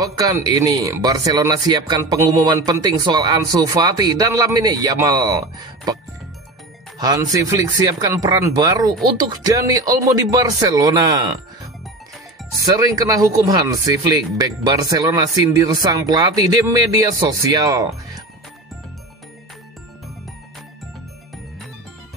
Pekan ini, Barcelona siapkan pengumuman penting soal Ansu Fati dan Lamine Yamal. Hansi Flick siapkan peran baru untuk Dani Olmo di Barcelona. Sering kena hukum Hansi Flick, bek Barcelona sindir sang pelatih di media sosial.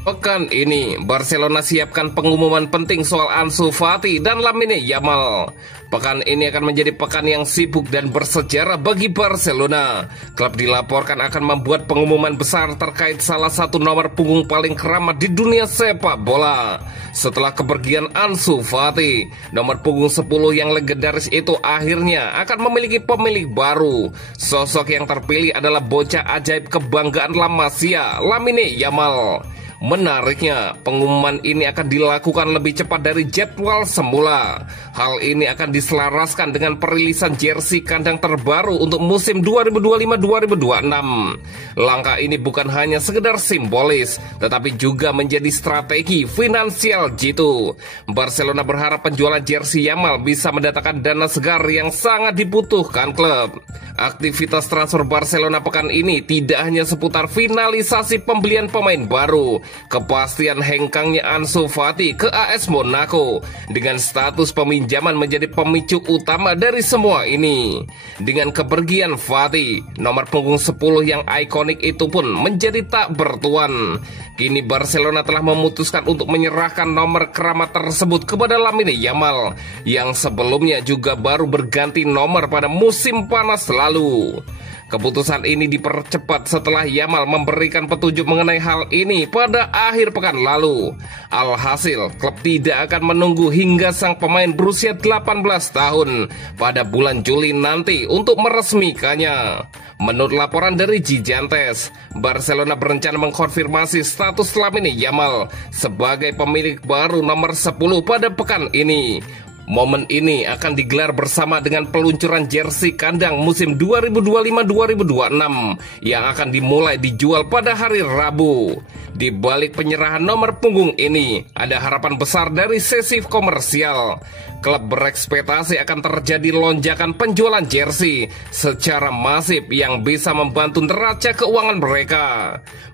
Pekan ini, Barcelona siapkan pengumuman penting soal Ansu Fati dan Lamine Yamal. Pekan ini akan menjadi pekan yang sibuk dan bersejarah bagi Barcelona. Klub dilaporkan akan membuat pengumuman besar terkait salah satu nomor punggung paling keramat di dunia sepak bola. Setelah kepergian Ansu Fati, nomor punggung 10 yang legendaris itu akhirnya akan memiliki pemilik baru. Sosok yang terpilih adalah bocah ajaib kebanggaan La Masia, Lamine Yamal. Menariknya, pengumuman ini akan dilakukan lebih cepat dari jadwal semula. Hal ini akan diselaraskan dengan perilisan jersey kandang terbaru untuk musim 2025-2026. Langkah ini bukan hanya sekedar simbolis, tetapi juga menjadi strategi finansial jitu. Barcelona berharap penjualan jersey Yamal bisa mendatangkan dana segar yang sangat dibutuhkan klub. Aktivitas transfer Barcelona pekan ini tidak hanya seputar finalisasi pembelian pemain baru, kepastian hengkangnya Ansu Fati ke AS Monaco dengan status peminjaman menjadi pemicu utama dari semua ini. Dengan kepergian Fati, nomor punggung 10 yang ikonik itu pun menjadi tak bertuan. Kini Barcelona telah memutuskan untuk menyerahkan nomor keramat tersebut kepada Lamine Yamal yang sebelumnya juga baru berganti nomor pada musim panas lalu. Keputusan ini dipercepat setelah Yamal memberikan petunjuk mengenai hal ini pada akhir pekan lalu. Alhasil, klub tidak akan menunggu hingga sang pemain berusia 18 tahun pada bulan Juli nanti untuk meresmikannya. Menurut laporan dari Gigantes, Barcelona berencana mengkonfirmasi status Lamine Yamal sebagai pemilik baru nomor 10 pada pekan ini. Momen ini akan digelar bersama dengan peluncuran jersey kandang musim 2025-2026 yang akan dimulai dijual pada hari Rabu. Di balik penyerahan nomor punggung ini, ada harapan besar dari sesi komersial. Klub berekspektasi akan terjadi lonjakan penjualan jersey secara masif yang bisa membantu neraca keuangan mereka.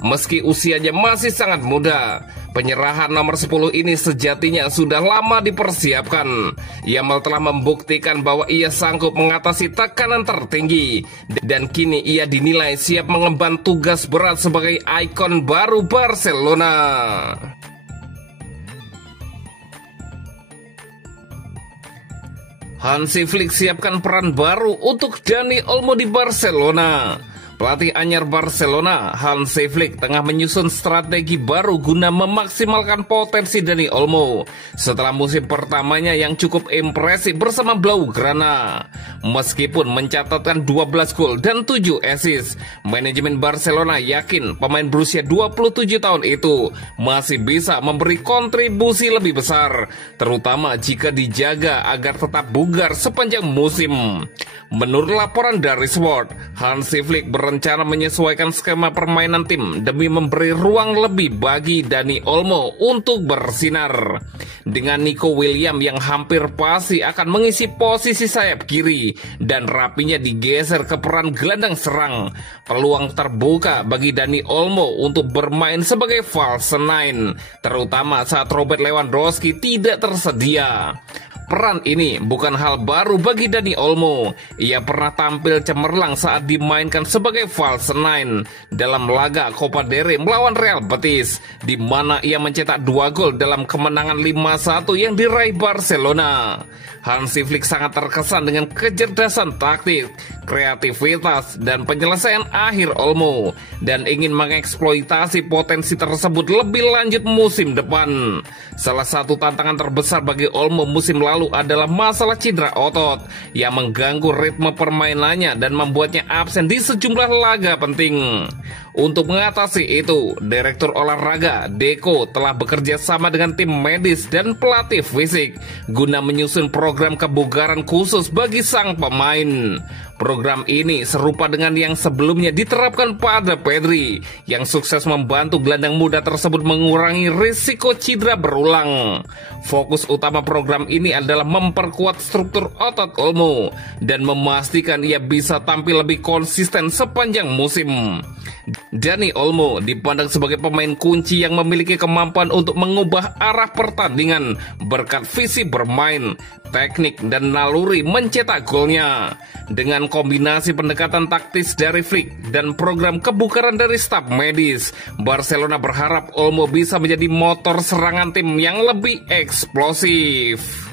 Meski usianya masih sangat muda, penyerahan nomor 10 ini sejatinya sudah lama dipersiapkan. Yamal telah membuktikan bahwa ia sanggup mengatasi tekanan tertinggi dan kini ia dinilai siap mengemban tugas berat sebagai ikon baru Barcelona. Hansi Flick siapkan peran baru untuk Dani Olmo di Barcelona. Pelatih anyar Barcelona, Hansi Flick, tengah menyusun strategi baru guna memaksimalkan potensi Dani Olmo setelah musim pertamanya yang cukup impresif bersama Blaugrana. Meskipun mencatatkan 12 gol dan 7 assist, manajemen Barcelona yakin pemain berusia 27 tahun itu masih bisa memberi kontribusi lebih besar, terutama jika dijaga agar tetap bugar sepanjang musim. Menurut laporan dari Sport, Hansi Flick berencana menyesuaikan skema permainan tim demi memberi ruang lebih bagi Dani Olmo untuk bersinar. Dengan Nico Williams yang hampir pasti akan mengisi posisi sayap kiri dan rapinya digeser ke peran gelandang serang, peluang terbuka bagi Dani Olmo untuk bermain sebagai false nine, terutama saat Robert Lewandowski tidak tersedia. Peran ini bukan hal baru bagi Dani Olmo. Ia pernah tampil cemerlang saat dimainkan sebagai false nine dalam laga Copa del Rey melawan Real Betis, di mana ia mencetak 2 gol dalam kemenangan 5-1 yang diraih Barcelona. Hansi Flick sangat terkesan dengan kecerdasan taktik, kreativitas, dan penyelesaian akhir Olmo, dan ingin mengeksploitasi potensi tersebut lebih lanjut musim depan. Salah satu tantangan terbesar bagi Olmo musim lalu adalah masalah cedera otot yang mengganggu ritme permainannya dan membuatnya absen di sejumlah laga penting. Untuk mengatasi itu, Direktur Olahraga Deko telah bekerja sama dengan tim medis dan pelatih fisik guna menyusun program kebugaran khusus bagi sang pemain. Program ini serupa dengan yang sebelumnya diterapkan pada Pedri yang sukses membantu gelandang muda tersebut mengurangi risiko cedera berulang. Fokus utama program ini adalah memperkuat struktur otot Olmo dan memastikan ia bisa tampil lebih konsisten sepanjang musim. Dani Olmo dipandang sebagai pemain kunci yang memiliki kemampuan untuk mengubah arah pertandingan berkat visi bermain, teknik, dan naluri mencetak golnya. Dengan kombinasi pendekatan taktis dari Flick dan program kebugaran dari staf medis, Barcelona berharap Olmo bisa menjadi motor serangan tim yang lebih eksplosif.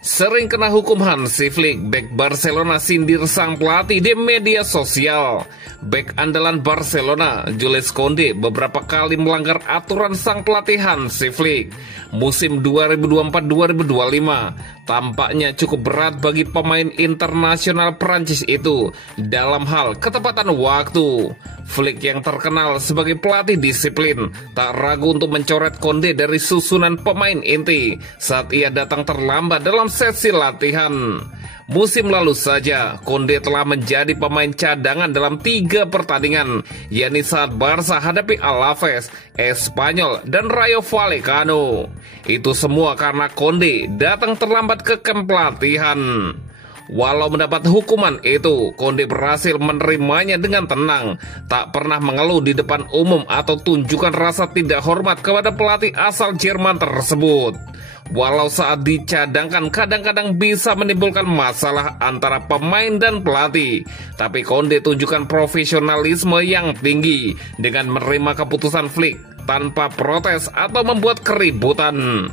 Sering kena hukum Hansi Flick, bek Barcelona sindir sang pelatih di media sosial. Bek andalan Barcelona, Jules Koundé, beberapa kali melanggar aturan sang pelatih Hansi Flick. Musim 2024-2025 tampaknya cukup berat bagi pemain internasional Prancis itu dalam hal ketepatan waktu. Flick yang terkenal sebagai pelatih disiplin tak ragu untuk mencoret Koundé dari susunan pemain inti saat ia datang terlambat dalam sesi latihan. Musim lalu saja, Koundé telah menjadi pemain cadangan dalam 3 pertandingan, yakni saat Barca hadapi Alaves, Espanyol, dan Rayo Vallecano. Itu semua karena Koundé datang terlambat ke kamp pelatihan. Walau mendapat hukuman itu, Koundé berhasil menerimanya dengan tenang, tak pernah mengeluh di depan umum atau tunjukkan rasa tidak hormat kepada pelatih asal Jerman tersebut. Walau saat dicadangkan kadang-kadang bisa menimbulkan masalah antara pemain dan pelatih, tapi Koundé tunjukkan profesionalisme yang tinggi dengan menerima keputusan Flick tanpa protes atau membuat keributan.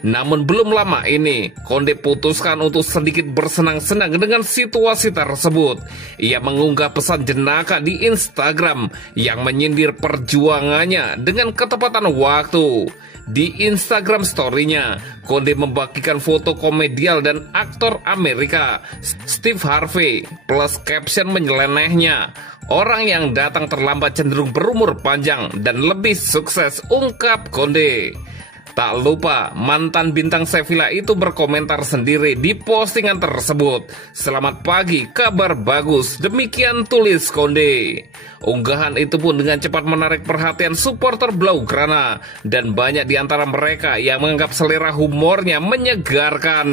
Namun belum lama ini, Koundé putuskan untuk sedikit bersenang-senang dengan situasi tersebut. Ia mengunggah pesan jenaka di Instagram yang menyindir perjuangannya dengan ketepatan waktu. Di Instagram story-nya, Koundé membagikan foto komedial dan aktor Amerika Steve Harvey plus caption menyelenehnya. Orang yang datang terlambat cenderung berumur panjang dan lebih sukses, ungkap Koundé. Tak lupa, mantan bintang Sevilla itu berkomentar sendiri di postingan tersebut. Selamat pagi, kabar bagus. Demikian tulis Koundé. Unggahan itu pun dengan cepat menarik perhatian supporter Blaugrana dan banyak di antara mereka yang menganggap selera humornya menyegarkan.